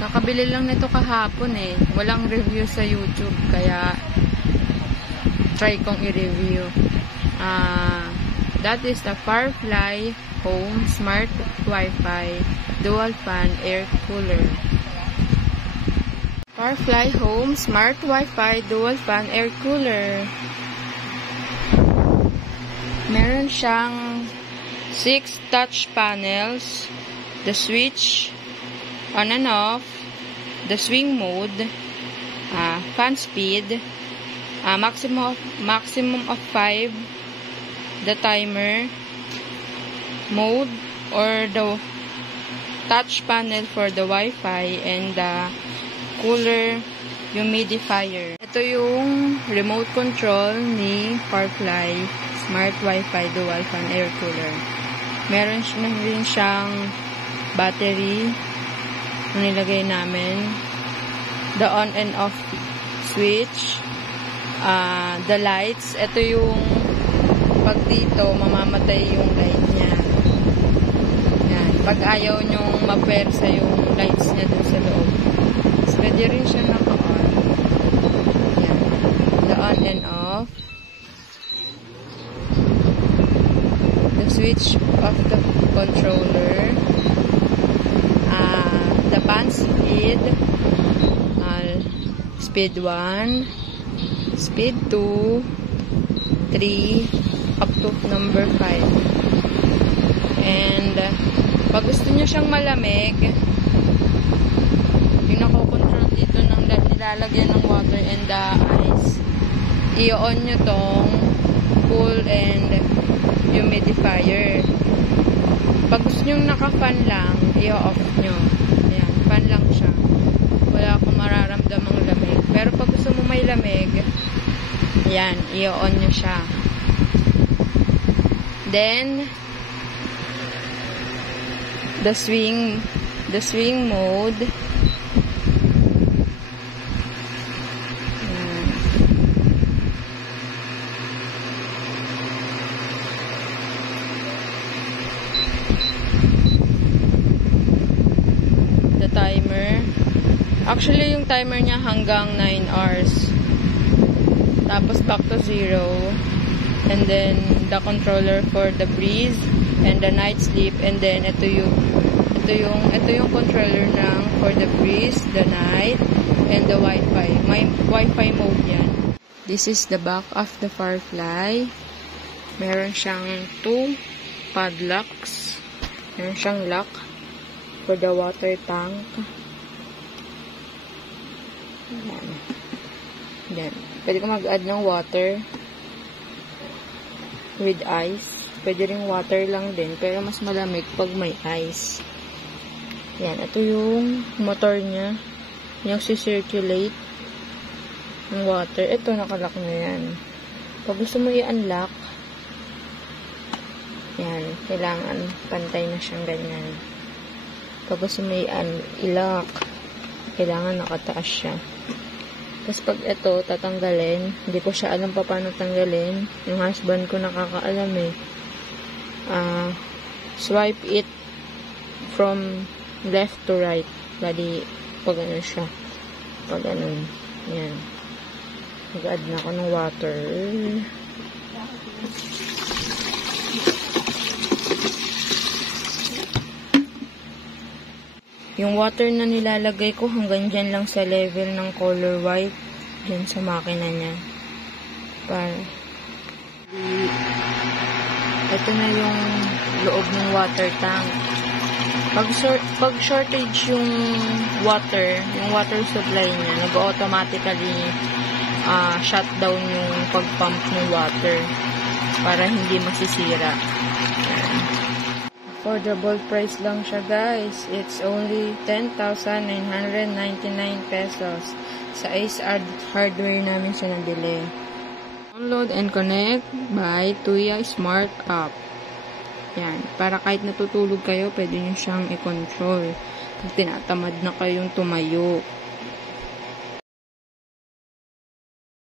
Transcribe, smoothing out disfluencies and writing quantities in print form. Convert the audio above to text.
Kakabili lang nito kahapon eh. Walang review sa YouTube, kaya try kong i-review. That is the Firefly Home Smart Wi-Fi Dual Fan Air Cooler. Firefly Home Smart Wi-Fi Dual Fan Air Cooler. Meron siyang 6 touch panels, the switch, on and off, the swing mode, fan speed, maximum of 5, the timer, mode or the touch panel for the Wi-Fi, and the cooler humidifier. Ito yung remote control ni Firefly Smart Wi-Fi Dual Fan Air Cooler. Meron rin siyang battery na nilagay namin, the on and off switch, the lights. Ito yung pag dito mamamatay yung light niya. Yan. Pag ayaw nyong mapwersa yung lights niya dun sa loob, so, pwede rin siya naka-on. Yan. The on and off, the switch of the controller, the fan speed, speed 1, speed 2, 3, up to number 5. And pag gusto nyo siyang malamig, yung nakokontrol dito ng nilalagyan ng water and the ice, i-on nyo tong cool and humidifier. Pag gusto nyo naka-fan lang, i-off nyo. Ayan, fan lang siya. Wala akong mararamdamang lamig. Pero pag gusto mo may lamig, ayan, i-on nyo siya. Then, the swing mode. Ayan. The timer. Actually, yung timer niya hanggang 9 hours. Tapos back to 0. And then the controller for the breeze and the night sleep. And then ito yung controller ng for the breeze, the night, and the Wi-Fi. May Wi-Fi mode yan. This is the back of the Firefly. Meron siyang 2 padlocks. Meron siyang lock for the water tank. Ayan. Ayan. Pwede ko mag-add ng water with ice. Pwede rin water lang din, pero mas malamig pag may ice. Yan, ito yung motor niya. Yung si-circulate ng water. Ito, nakalock na yan. Pag gusto mo i-unlock, yan, kailangan pantay na siyang ganyan. Pag gusto mo i-lock, kailangan nakataas siya. Tapos pag ito, tatanggalin, hindi ko siya alam pa paano tanggalin. Yung husband ko nakakaalam eh. Swipe it from left to right. Bali, pag ano siya. Pag ano, yan. Mag-add na ako ng water. Yung water na nilalagay ko hanggang dyan lang sa level ng color white dyan sa makina niya. Ito na yung loob ng water tank. Pag shortage yung water supply niya, nag-automatically shut down yung pag-pump ng water para hindi masisira. Affordable price lang siya, guys. It's only 10,999 pesos. Sa Ace Hardware namin siya nabili. Download and connect by Tuya Smart App. Yan. Para kahit natutulog kayo, pwede nyo siyang i-control. Pag tinatamad na kayong tumayo.